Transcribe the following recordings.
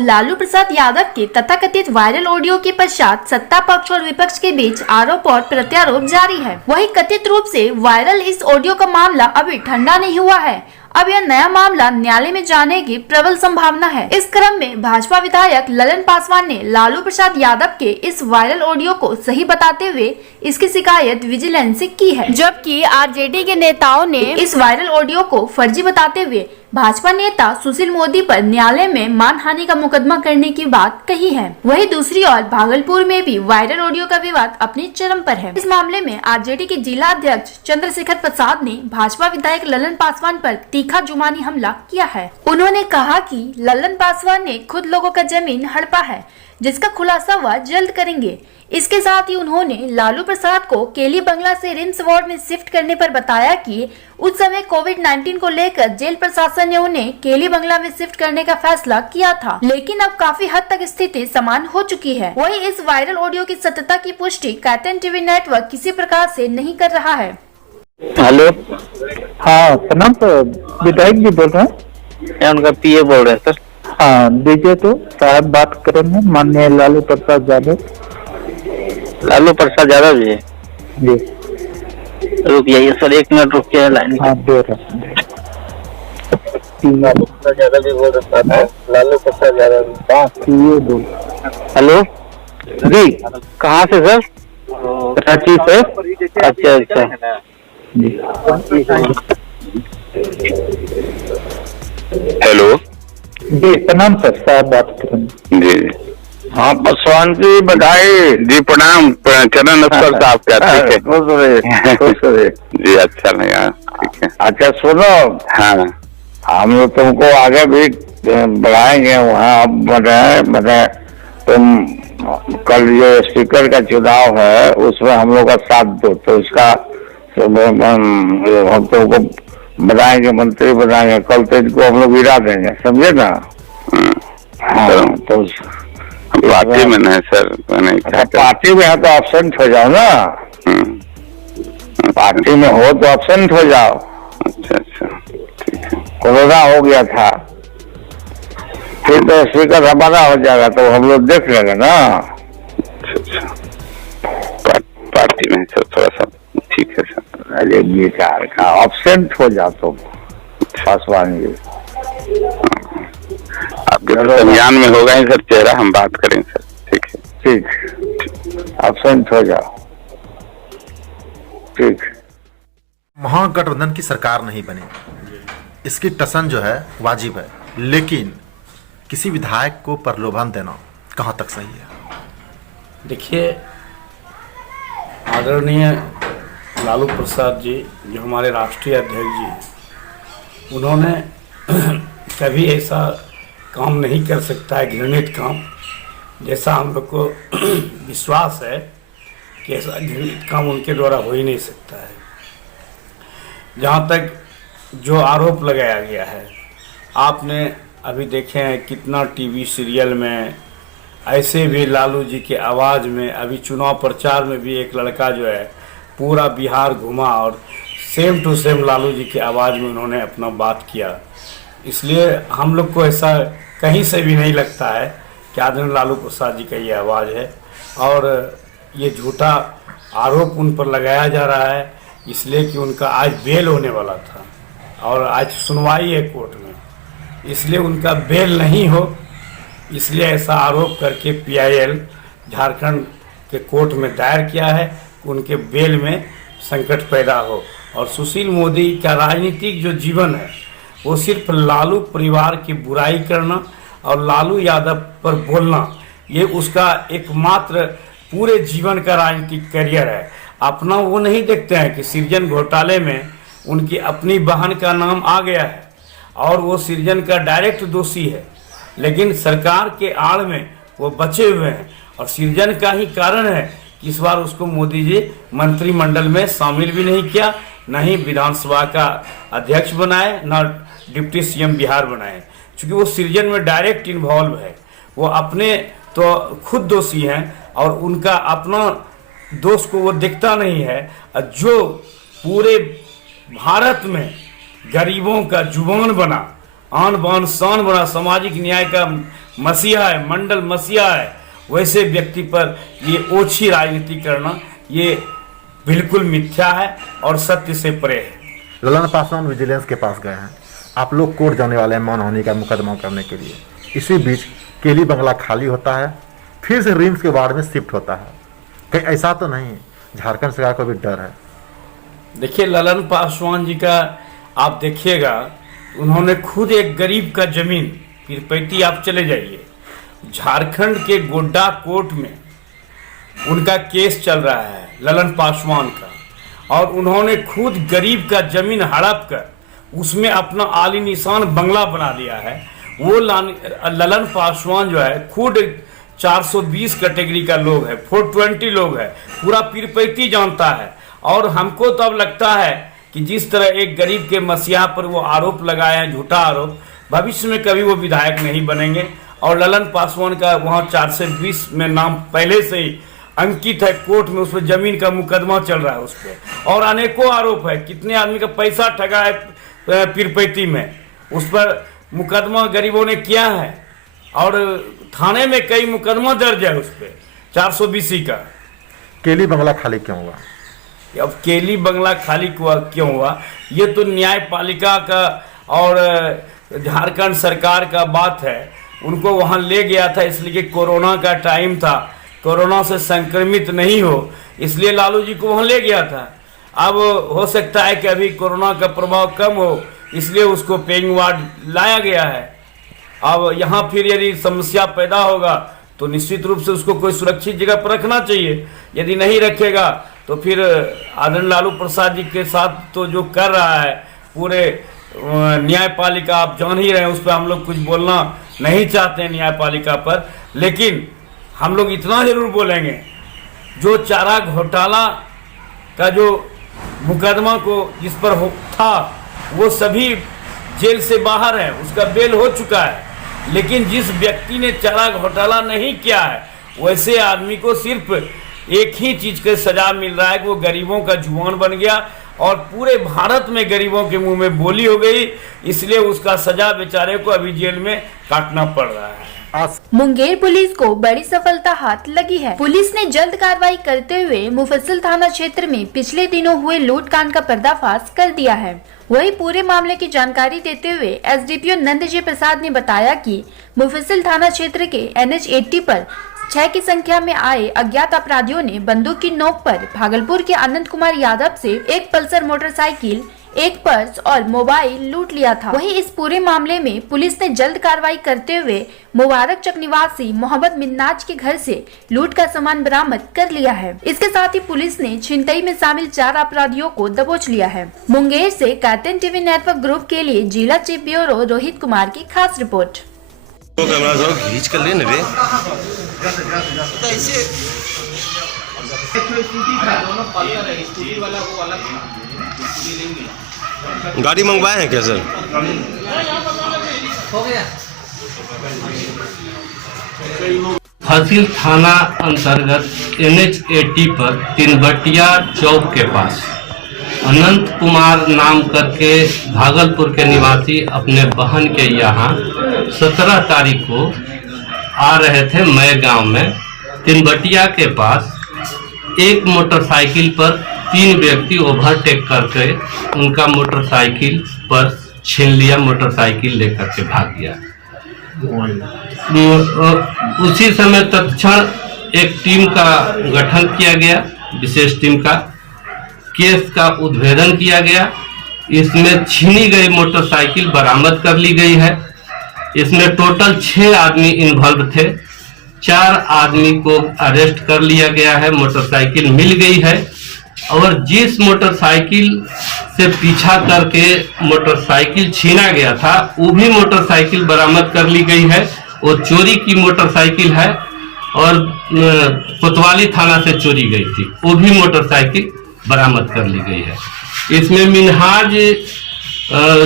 लालू प्रसाद यादव के तथाकथित viral audio के पश्चात सत्ता पक्ष और विपक्ष के बीच आरोप और प्रत्यारोप जारी है। वहीं कथित रूप से वायरल इस ऑडियो का मामला अभी ठंडा नहीं हुआ है। अब यह नया मामला न्यायालय में जाने की प्रबल संभावना है। इस क्रम में भाजपा विधायक ललन पासवान ने लालू प्रसाद यादव के इस वायरल ऑडियो को सही बताते हुए इसकी शिकायत विजिलेंस से की है, जबकि आरजेडी के नेताओं ने इस वायरल ऑडियो को फर्जी बताते हुए भाजपा नेता सुशील मोदी पर न्यायालय में मानहानि का मुकदमा करने की बात कही है। वहीं दूसरी ओर भागलपुर में भी वायरल ऑडियो का विवाद अपनी चरम पर है। इस मामले में आरजेडी के जिला अध्यक्ष चंद्रशेखर प्रसाद ने भाजपा विधायक ललन पासवान पर तीखा जुबानी हमला किया है। उन्होंने कहा कि ललन पासवान ने खुद लोगों का जमीन हड़पा है, जिसका खुलासा वह जल्द करेंगे। इसके साथ ही उन्होंने लालू प्रसाद को केली बंगला से रिम्स वार्ड में शिफ्ट करने पर बताया कि उस समय कोविड-19 को लेकर जेल प्रशासन ने उन्हें केली बंगला में शिफ्ट करने का फैसला किया था, लेकिन अब काफी हद तक स्थिति समान हो चुकी है। वहीं इस वायरल ऑडियो की सत्यता की पुष्टि कैटन टीवी नेटवर्क किसी प्रकार से नहीं कर रहा है। हेलो, हाँ प्रणाम सर, विधायक जी बोल रहे हैं? उनका पीए बोल रहे हैं सर। हाँ दीजिए तो साहब बात करेंगे, माननीय लालू प्रसाद यादव। लालू प्रसाद यादव जी जी रुक जाइए सर, 1 मिनट रुक के लाइन। हाँ दे रहे लालू प्रसाद यादव जी बोल रहा है। लालू प्रसाद यादव दो। हेलो जी कहाँ से सर? कराची से। अच्छा अच्छा जी हेलो जी प्रणाम सर, साहब बात करेंगे। जी हाँ, पासवान जी बधाई जी, प्रणाम चरण नमस्कार साहब, क्या ठीक है? खुश रहे। जी अच्छा लगा, ठीक है। अच्छा सुनो, हाँ हम लोग तुमको आगे भी बढ़ाएंगे। वहाँ बताए तुम कल जो स्पीकर का चुनाव है उसमें हम लोग का साथ दो, तो इसका हम तुमको बनाएंगे, मंत्री बनाएंगे। कल तो इनको हम लोग गिरा देंगे, समझे ना? हाँ तो पार्टी में नहीं सर, पार्टी में है तो एब्सेंट हो जाओ ना। पार्टी में हो तो एब्सेंट हो जाओ। अच्छा अच्छा ठीक है। कोरोना हो गया था, फिर तो स्पीकर हमारा हो जाएगा, तो हम लोग देख लेंगे ना। अच्छा पार्टी में सर थोड़ा सा ठीक है सर। अरे बेकार का एब्सेंट हो जाओ तुम पासवान जी। आपके संज्ञान में होगा ही सर चेहरा, हम बात करें सर, ठीक है? ठीक, एब्सेंट हो जाओ। ठीक। महागठबंधन की सरकार नहीं बनी, इसकी टसन जो है वाजिब है, लेकिन किसी विधायक को प्रलोभन देना कहाँ तक सही है? देखिए, आदरणीय लालू प्रसाद जी जो हमारे राष्ट्रीय अध्यक्ष जी, उन्होंने कभी ऐसा काम नहीं कर सकता है, घृणित काम, जैसा हम लोग को विश्वास है कि ऐसा घृणित काम उनके द्वारा हो ही नहीं सकता है। जहाँ तक जो आरोप लगाया गया है, आपने अभी देखे हैं कितना टीवी सीरियल में, ऐसे भी लालू जी के आवाज़ में, अभी चुनाव प्रचार में भी एक लड़का जो है पूरा बिहार घुमा और same to same Lalu ji की आवाज़ में उन्होंने अपना बात किया। इसलिए हम लोग को ऐसा कहीं से भी नहीं लगता है कि आदरणीय लालू प्रसाद जी का ये आवाज़ है, और ये झूठा आरोप उन पर लगाया जा रहा है, इसलिए कि उनका आज बेल होने वाला था और आज सुनवाई है कोर्ट में, इसलिए उनका बेल नहीं हो, इसलिए ऐसा आरोप करके PIL झारखंड के कोर्ट में दायर किया है कि उनके बेल में संकट पैदा हो। और सुशील मोदी का राजनीतिक जो जीवन है वो सिर्फ लालू परिवार की बुराई करना और लालू यादव पर बोलना, ये उसका एकमात्र पूरे जीवन का राजनीतिक करियर है। अपना वो नहीं देखते हैं कि सृजन घोटाले में उनकी अपनी बहन का नाम आ गया है और वो सृजन का डायरेक्ट दोषी है, लेकिन सरकार के आड़ में वो बचे हुए हैं। और सृजन का ही कारण है कि इस बार उसको मोदी जी मंत्रिमंडल में शामिल भी नहीं किया, न ही विधानसभा का अध्यक्ष बनाए, न डिप्टी CM बिहार बनाए, क्योंकि वो सृजन में डायरेक्ट इन्वॉल्व है। वो अपने तो खुद दोषी हैं और उनका अपना दोष को वो दिखता नहीं है। जो पूरे भारत में गरीबों का जुबान बना आन बान शान बना सामाजिक न्याय का मसीहा है, मंडल मसीहा है, वैसे व्यक्ति पर ये ओछी राजनीति करना ये बिल्कुल मिथ्या है और सत्य से परे है। ललन पासवान विजिलेंस के पास गए हैं, आप लोग कोर्ट जाने वाले हैं मानहानि का मुकदमा करने के लिए। इसी बीच केली बंगला खाली होता है, फिर से रिम्स के वार्ड में शिफ्ट होता है। कहीं ऐसा तो नहीं झारखंड सरकार को भी डर है? देखिए ललन पासवान जी का आप देखिएगा, उन्होंने खुद एक गरीब का जमीन पीरपैती, आप चले जाइए झारखंड के गोड्डा कोर्ट में उनका केस चल रहा है ललन पासवान का, और उन्होंने खुद गरीब का जमीन हड़प कर उसमें अपना आलीनिशान बंगला बना दिया है। वो ललन पासवान जो है खुद 420 कैटेगरी का लोग है, 420 लोग है, पूरा पीरपैती जानता है। और हमको तो अब लगता है कि जिस तरह एक गरीब के मसीहा पर वो आरोप लगाए हैं, झूठा आरोप, भविष्य में कभी वो विधायक नहीं बनेंगे। और ललन पासवान का वहाँ 420 में नाम पहले से ही अंकित है कोर्ट में, उस पर जमीन का मुकदमा चल रहा है उस पर, और अनेकों आरोप है, कितने आदमी का पैसा ठगा है पीरपैती में, उस पर मुकदमा गरीबों ने किया है, और थाने में कई मुकदमा दर्ज है उस पर 420 का। केली बंगला खाली क्यों हुआ? अब केली बंगला खाली क्यों हुआ, ये तो न्यायपालिका का और झारखंड सरकार का बात है। उनको वहाँ ले गया था इसलिए कि कोरोना का टाइम था, कोरोना से संक्रमित नहीं हो, इसलिए लालू जी को वहाँ ले गया था। अब हो सकता है कि अभी कोरोना का प्रभाव कम हो, इसलिए उसको पेइंग वार्ड लाया गया है। अब यहाँ फिर यदि समस्या पैदा होगा तो निश्चित रूप से उसको कोई सुरक्षित जगह पर रखना चाहिए। यदि नहीं रखेगा तो फिर आदरणीय लालू प्रसाद जी के साथ तो जो कर रहा है पूरे न्यायपालिका, आप जान ही रहे हैं, उस पर हम लोग कुछ बोलना नहीं चाहते हैं न्यायपालिका पर, लेकिन हम लोग इतना जरूर बोलेंगे, जो चारा घोटाला का जो मुकदमा को जिस पर था वो सभी जेल से बाहर है, उसका बेल हो चुका है। लेकिन जिस व्यक्ति ने चारा घोटाला नहीं किया है वैसे आदमी को सिर्फ एक ही चीज का सजा मिल रहा है कि वो गरीबों का जुबान बन गया और पूरे भारत में गरीबों के मुंह में बोली हो गई, इसलिए उसका सजा बेचारे को अभी जेल में काटना पड़ रहा है। मुंगेर पुलिस को बड़ी सफलता हाथ लगी है। पुलिस ने जल्द कार्रवाई करते हुए मुफस्सिल थाना क्षेत्र में पिछले दिनों हुए लूटकांड का पर्दाफाश कर दिया है। वही पूरे मामले की जानकारी देते हुए एसडीपीओ नंदजी प्रसाद ने बताया कि मुफस्सिल थाना क्षेत्र के NH 80 पर 6 की संख्या में आए अज्ञात अपराधियों ने बंदूक की नोक पर भागलपुर के अनंत कुमार यादव से एक पल्सर मोटरसाइकिल, एक पर्स और मोबाइल लूट लिया था। वहीं इस पूरे मामले में पुलिस ने जल्द कार्रवाई करते हुए मुबारक चक निवासी मोहम्मद मिन्नाज के घर से लूट का सामान बरामद कर लिया है। इसके साथ ही पुलिस ने छिनतई में शामिल 4 अपराधियों को दबोच लिया है। मुंगेर से कैटन टीवी नेटवर्क ग्रुप के लिए जिला चीफ ब्यूरो रोहित कुमार की खास रिपोर्ट। खींच कर ले रे गाड़ी मंगवाए हैं क्या सर? फसिल थाना अंतर्गत NH 80 पर तिनबटिया चौक के पास अनंत कुमार नाम करके भागलपुर के निवासी अपने बहन के यहाँ 17 तारीख को आ रहे थे। मय गांव में तिनबटिया के पास एक मोटरसाइकिल पर 3 व्यक्ति ओवरटेक करके उनका मोटरसाइकिल पर छीन लिया, मोटरसाइकिल लेकर के भाग गया। उसी समय तत्क्षण एक टीम का गठन किया गया, विशेष टीम का, केस का उद्भेदन किया गया। इसमें छीनी गई मोटरसाइकिल बरामद कर ली गई है। इसमें टोटल 6 आदमी इन्वॉल्व थे। 4 आदमी को अरेस्ट कर लिया गया है, मोटरसाइकिल मिल गई है। और जिस मोटरसाइकिल से पीछा करके मोटरसाइकिल छीना गया था वो भी मोटरसाइकिल बरामद कर ली गई है। वो चोरी की मोटरसाइकिल है और कोतवाली थाना से चोरी गई थी, वो भी मोटरसाइकिल बरामद कर ली गई है। इसमें मिनहाज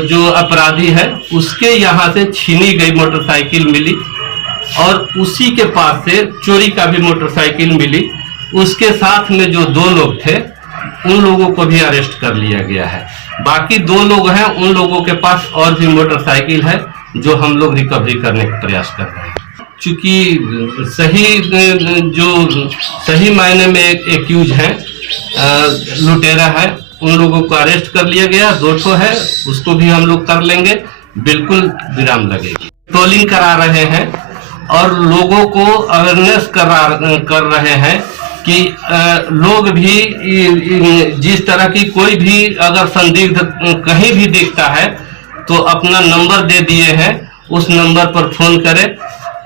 जो अपराधी है उसके यहाँ से छीनी गई मोटरसाइकिल मिली और उसी के पास से चोरी का भी मोटरसाइकिल मिली। उसके साथ में जो 2 लोग थे उन लोगों को भी अरेस्ट कर लिया गया है। बाकी 2 लोग हैं, उन लोगों के पास और भी मोटरसाइकिल है जो हम लोग रिकवरी करने का प्रयास कर रहे हैं। चूंकि सही मायने में एक एक्यूज है, लुटेरा है, उन लोगों को अरेस्ट कर लिया गया। 2 ठो है, उसको भी हम लोग कर लेंगे, बिल्कुल विराम लगेगी। ट्रोलिंग करा रहे हैं और लोगों को अवेयरनेस कर रहे हैं कि लोग भी जिस तरह की कोई भी अगर संदिग्ध कहीं भी दिखता है तो अपना नंबर दे दिए हैं, उस नंबर पर फोन करें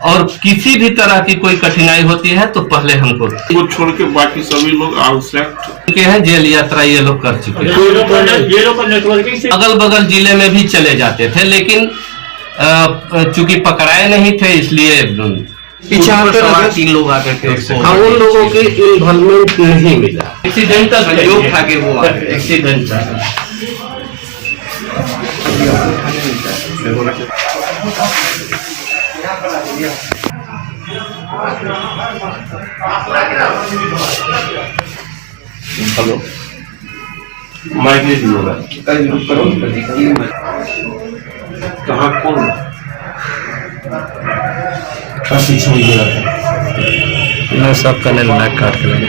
और किसी भी तरह की कोई कठिनाई होती है तो पहले हमको वो छोड़ के बाकी सभी लोग आउटसाइड के हैं। जेल यात्रा ये लोग कर चुके हैं। अगल बगल जिले में भी चले जाते थे, लेकिन चूंकि पकड़ाए नहीं थे इसलिए पीछे 3 लोग आकर के हाँ, उन लोगों के इन्वॉल्वमेंट नहीं मिला। एक्सीडेंटल योग था कि वो एक्सीडेंटल। हेलो, माइक ले होगा कहाँ कौन पीछे मैं सब करने लगा काट के लगे।